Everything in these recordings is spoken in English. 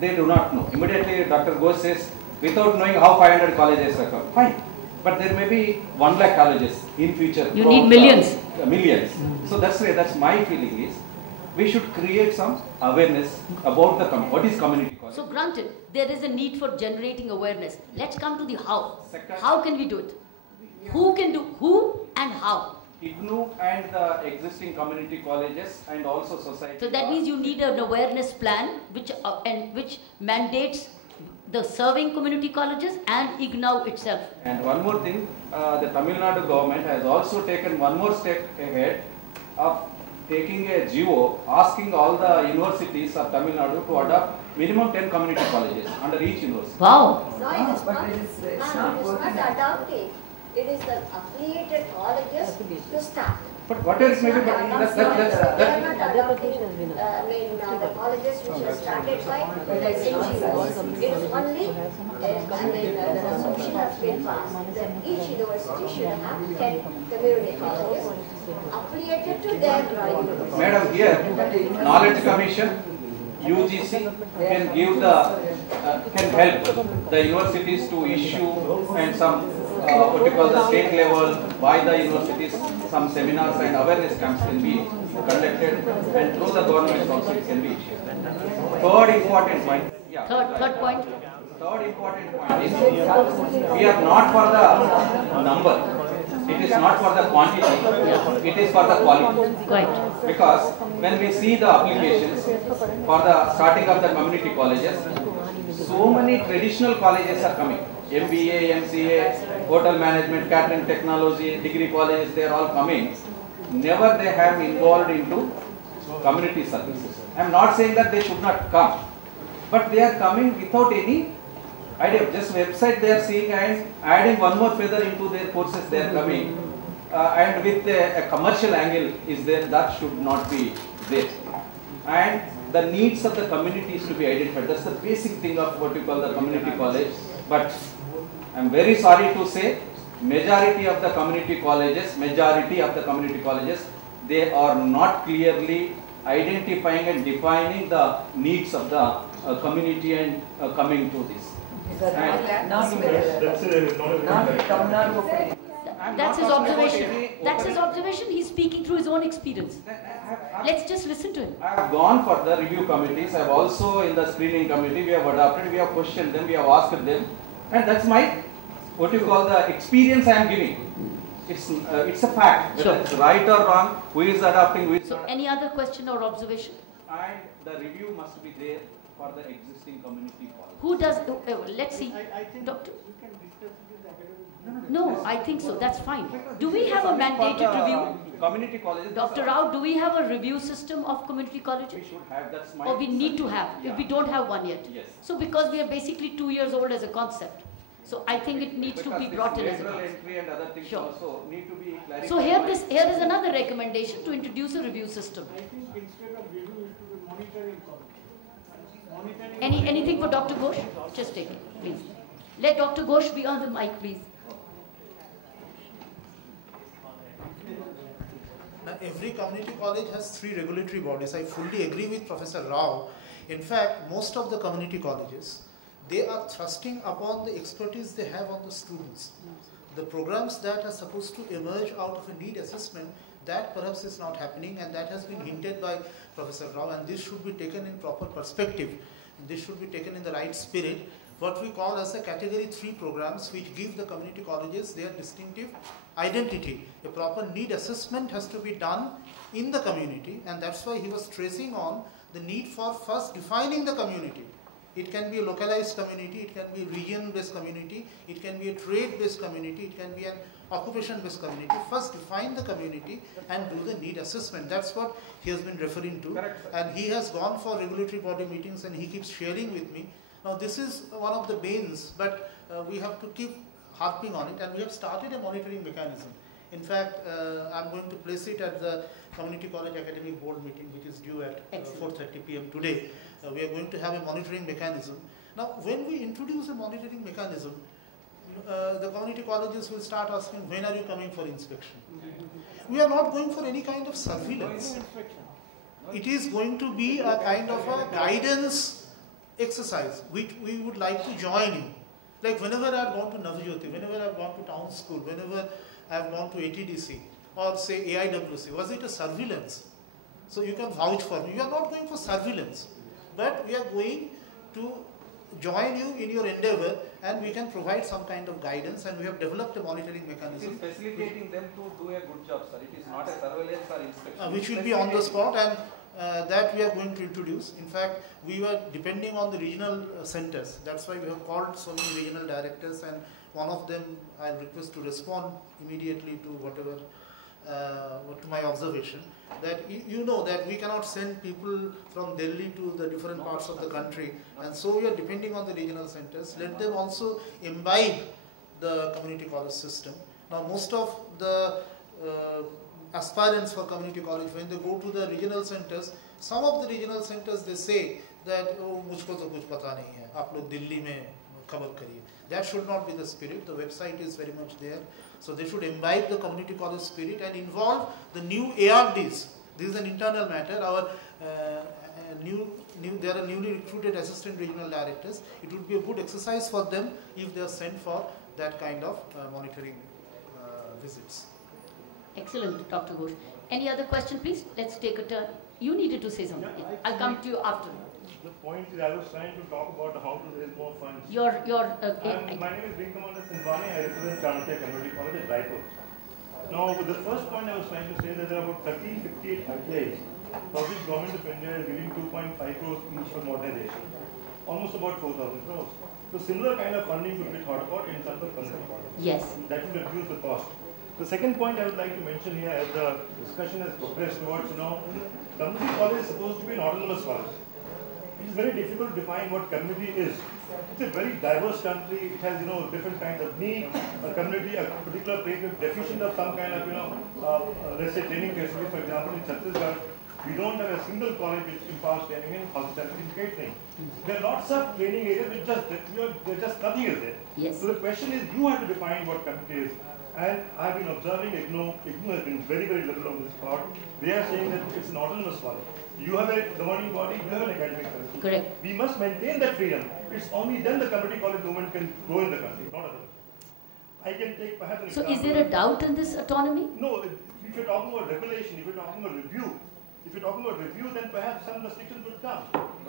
they do not know. Immediately Dr. Ghosh says, without knowing how 500 colleges are come. Fine. But there may be 1 lakh colleges in future. You need millions. Millions. So that's my feeling is, we should create some awareness about the what is community college. So granted, there is a need for generating awareness. Let's come to the how. How can we do it? Who can do, who and how? IGNOU and the existing community colleges and also society. So that means you need an awareness plan which mandates the serving community colleges and IGNOU itself. And one more thing, the Tamil Nadu government has also taken one more step ahead of taking a GO asking all the universities of Tamil Nadu to adopt minimum 10 community colleges under each university. Wow! No, it is not adopting. It is the affiliated colleges to start. But whatever it may be, the colleges which are started by the NGOs. It is only the resolution has been passed that each university should have 10 community colleges affiliated to their university. Madam, here, Knowledge Commission, UGC can give can help the universities to issue and some what we call the state level by the universities, some seminars and awareness camps can be conducted, and through the government also it can be issued. Third important point. Yeah, Third point. Third important point is we are not for the number. It is not for the quantity. It is for the quality. Right. Because when we see the applications for the starting of the community colleges, so many traditional colleges are coming. MBA, MCA, hotel management, catering technology, degree colleges, they are all coming. Never they have involved into community services. I am not saying that they should not come, but they are coming without any idea. Just website they are seeing and adding one more feather into their courses they are coming. And with a commercial angle is there, that should not be there. And the needs of the community is to be identified. That's the basic thing of what you call the community college. But I am very sorry to say, majority of the community colleges, they are not clearly identifying and defining the needs of the community and coming to this. That's his observation. That's his observation. He's speaking through his own experience. Let's just listen to him. I have gone for the review committees. I have also in the screening committee. We have adopted. We have questioned them. We have asked them, and that's my what you call the experience I am giving. It's a fact. Whether it's right or wrong, who is adopting, who is So, any other question or observation? And the review must be there for the existing community college. Who does? Let's see. I think Doctor. you can discuss it with the academic. No, I think so. That's fine. Do we have a mandated review? Community colleges. Dr. Rao, do we have a review system of community colleges? We should have. That's my. Or we need to have, Yeah. if we don't have one yet. Yes. So because we are basically 2 years old as a concept. So I think it needs to be brought in as a lateral concept. entry and other things Sure. also need to be clarified. So here is another recommendation to introduce a review system. I think instead of review, it should be monitoring college. Monitoring. Anything for Dr. Ghosh? Just take it, please. Let Dr. Ghosh be on the mic, please. Now, every community college has 3 regulatory bodies. I fully agree with Professor Rao. In fact, most of the community colleges, they are thrusting upon the expertise they have on the students. The programs that are supposed to emerge out of a need assessment, that perhaps is not happening, and that has been hinted by Professor Rao, and this should be taken in proper perspective. This should be taken in the right spirit. What we call as the category 3 programs, which give the community colleges their distinctive identity. A proper need assessment has to be done in the community, and that's why he was stressing on the need for first defining the community. It can be a localized community, it can be a region-based community, it can be a trade-based community, it can be an occupation-based community. First define the community and do the need assessment. That's what he has been referring to. Correct. And he has gone for regulatory body meetings and he keeps sharing with me. Now this is one of the banes, but we have to keep harping on it, and we have started a monitoring mechanism. In fact, I'm going to place it at the Community College Academic Board meeting, which is due at 4:30 p.m. today. We are going to have a monitoring mechanism. Now, when we introduce a monitoring mechanism, the community colleges will start asking, when are you coming for inspection? We are not going for any kind of surveillance. It is going to be a kind of a guidance exercise. We would like to join you. Like whenever I have gone to Navjyoti, whenever I have gone to town school, whenever I have gone to ATDC or say AIWC, was it a surveillance? So you can vouch for me. You are not going for surveillance, but we are going to join you in your endeavor, and we can provide some kind of guidance, and we have developed a monitoring It mechanism. is facilitating them to do a good job, sir. It is not a surveillance or inspection. Which will be on the spot, and that we are going to introduce. In fact, we were depending on the regional centers. That's why we have called so many regional directors, and one of them I'll request to respond immediately to whatever, to my observation, that you know that we cannot send people from Delhi to the different parts of the country, and so we are depending on the regional centers. Let them also imbibe the community college system. Now, most of the aspirants for community college, when they go to the regional centers, some of the regional centers, they say that, oh, mujhko to kuch pata nahi hai, aap log Delhi mein khabar kariye. That should not be the spirit. The website is very much there. So they should imbibe the community college spirit and involve the new ARDs. This is an internal matter. Our there are newly recruited assistant regional directors. It would be a good exercise for them if they are sent for that kind of monitoring visits. Excellent, Dr. Ghosh. Any other question, please? Let's take a turn. You needed to say something. Yeah, I'll come to you after. The point is, I was trying to talk about how to raise more funds. My name is Wing Commander Sinvani. I represent Chanakya Community College at Raipur. Now, the first point I was trying to say that there are about 1358 ITIs, for which Government of India is giving 2.5 crores each for modernization, almost about 4,000 crores. So similar kind of funding would be thought about in terms of community colleges. Yes. That would reduce the cost. The second point I would like to mention here, as the discussion has progressed towards, community college is supposed to be an autonomous college. It is very difficult to define what community is. It's a very diverse country. It has, different kinds of needs. A community, a particular place is deficient of some kind of, let's say training facility. For example, in Chhattisgarh, we don't have a single college which empowers training in hospitality and catering. There are lots of training areas which there's just nothing is there. Yes. So the question is, you have to define what community is. And I've been observing IGNOU has been very, very liberal on this part. They are saying that it's an autonomous college. You have a governing body, you have an academic council. Correct. We must maintain that freedom. It's only then the community college movement can grow in the country, not otherwise. I can take perhaps an example. So is there a doubt in this autonomy? No, if you're talking about regulation, if you're talking about review, then perhaps some restrictions would come.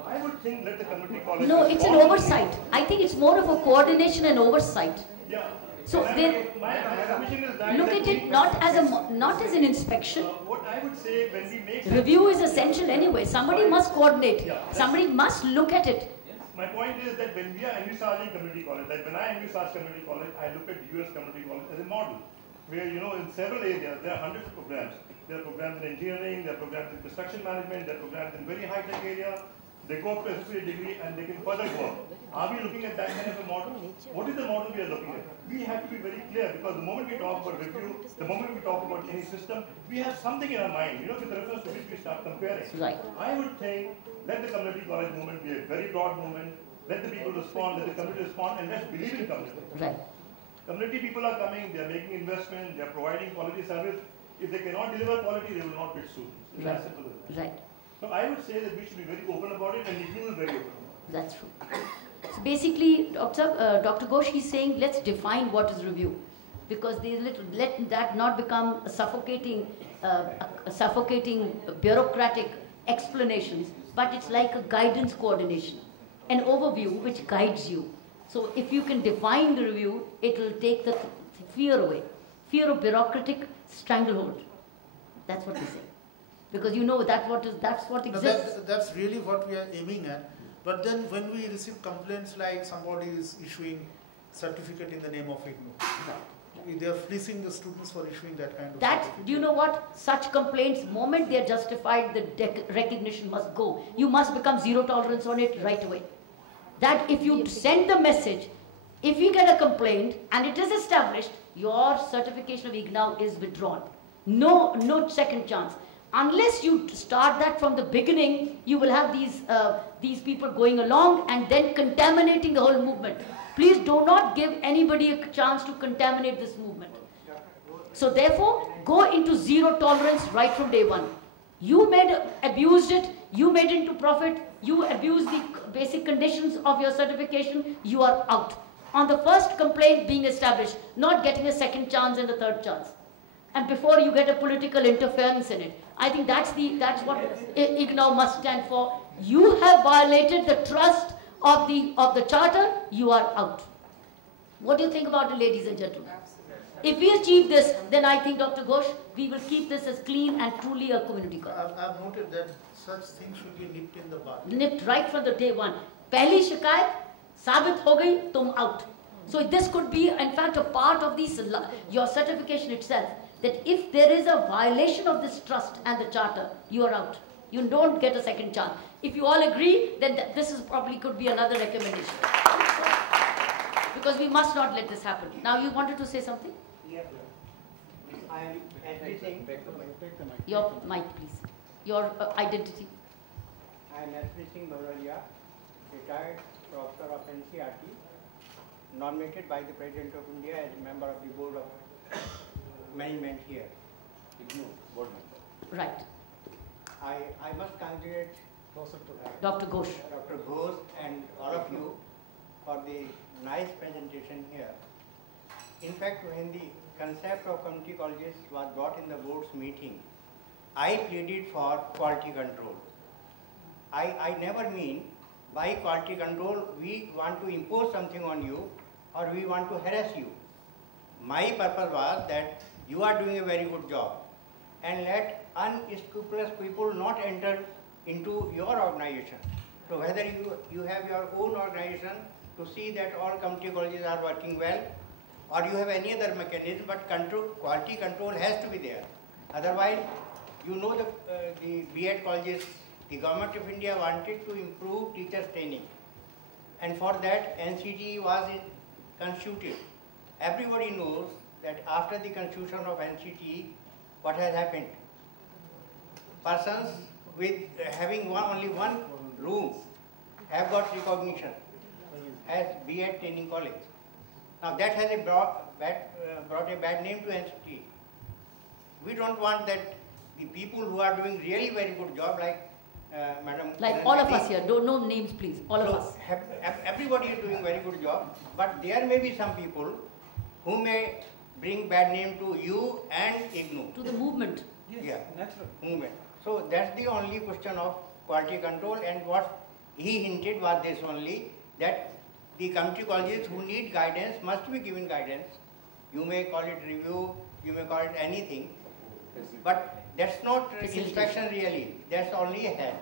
I would think let the community college... No, it's an oversight. I think it's more of a coordination and oversight. Yeah. So then, my submission is that look at it not as an inspection. What I would say when we make... Review is essential anyway. Somebody must coordinate. Somebody must look at it. My point is that when we are envisaging community college, like when I envisage community college, I look at US community college as a model, where, in several areas, there are hundreds of programs. There are programs in engineering, there are programs in construction management, there are programs in very high-tech area. They go up to associate degree and they can further go up. Are we looking at that kind of a model? What is the model we are looking at? We have to be very clear, because the moment we talk about review, the moment we talk about any system, we have something in our mind, with reference to which we start comparing. Right. I would think, let the community college movement be a very broad movement, let the people respond, let the community respond, and let's believe in community. Right. Community people are coming, they are making investment, they are providing quality service. If they cannot deliver quality, they will not get students. It's as simple as that. Right. So I would say that we should be very open about it, and IGNOU is very open. That's true. So basically, Dr. Ghosh is saying, let's define what is review, because let that not become a suffocating bureaucratic explanations, but it's like a guidance coordination, an overview which guides you. So if you can define the review, it will take the fear away, fear of bureaucratic stranglehold. That's what we say. Because that's what exists. That's really what we are aiming at. But then when we receive complaints like somebody is issuing certificate in the name of IGNOU, they are fleecing the students for issuing that kind of certificate. Do you know what? Such complaints, moment they are justified, the recognition must go. You must become zero tolerance on it right away. That if you send the message, if you get a complaint and it is established, your certification of IGNOU is withdrawn. No second chance. Unless you start that from the beginning, you will have these people going along and then contaminating the whole movement. Please do not give anybody a chance to contaminate this movement. So therefore, go into zero tolerance right from day one. You abused it, you made it into profit, you abuse the basic conditions of your certification, you are out. On the first complaint being established, not getting a second chance and a third chance. And before you get a political interference in it. I think that's what IGNOU must stand for. You have violated the trust of the charter, you are out. What do you think about it, ladies and gentlemen? If we achieve this, then I think, Dr. Ghosh, we will keep this as clean and truly a community college. I've noted that such things should be nipped in the bud. Nipped right from the day one. Pehli shikayat, sabit ho gayi, tum out. So this could be, in fact, a part of your certification itself, that if there is a violation of this trust and the charter, you are out. You don't get a second chance. If you all agree, then this is probably could be another recommendation. Because we must not let this happen. Now you wanted to say something? Yes, I am everything. Your mic, please. Your identity. I am S.P. Singh Bhavaria, retired professor of NCRT, nominated by the President of India as member of the Board of Management here. Board member. Right. I must congratulate Dr. Ghosh. Dr. Ghosh and all of you for the nice presentation here. In fact, when the concept of community colleges was brought in the board's meeting, I pleaded for quality control. I never mean by quality control we want to impose something on you or we want to harass you. My purpose was that you are doing a very good job and let unscrupulous people not enter into your organization. So whether you have your own organization to see that all community colleges are working well, or you have any other mechanism, but quality control has to be there. Otherwise, you know the B.Ed colleges, the government of India wanted to improve teachers training. And for that, NCT was constituted. Everybody knows that after the constitution of NCT, what has happened? Persons with having only one room have got recognition as B.Ed training college. Now that has brought a bad name to NCT. We don't want that the people who are doing really very good job like Madam... Like all of us here, don't know names please, all of us. Everybody is doing very good job, but there may be some people who may bring bad name to you and IGNOU. To the movement. Yes, Yeah. natural. Movement. So that's the only question of quality control, and what he hinted was this only, that the community colleges who need guidance must be given guidance. You may call it review, you may call it anything, but that's not inspection really, that's only a help.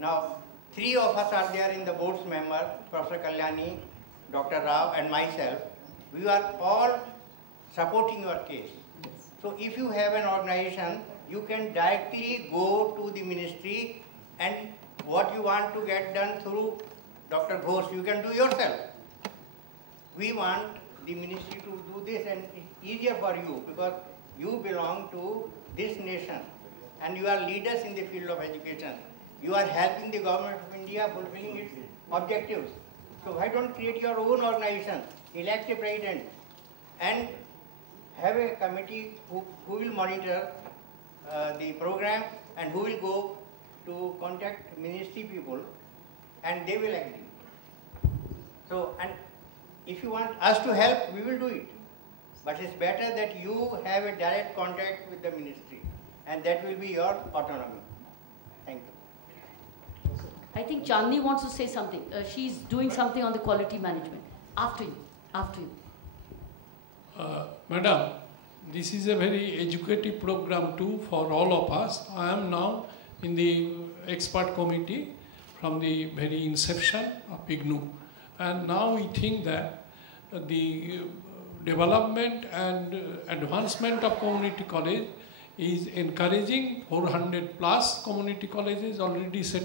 Now, three of us are there in the board's member, Professor Kalyani, Dr. Rao and myself. We are all supporting your case. So if you have an organization, you can directly go to the ministry and what you want to get done through Dr. Ghosh, you can do yourself. We want the ministry to do this, and it's easier for you because you belong to this nation and you are leaders in the field of education. You are helping the government of India fulfilling its objectives. So why don't create your own organization, elect a president and have a committee who will monitor the program and who will go to contact ministry people and they will agree. So, and if you want us to help, we will do it. But it's better that you have a direct contact with the ministry and that will be your autonomy. Thank you. I think Chandni wants to say something. She's doing something on the quality management. After you. After you. Madam, this is a very educative program too for all of us. I am now in the expert committee from the very inception of IGNOU. And now we think that the development and advancement of community college is encouraging 400 plus community colleges already set up.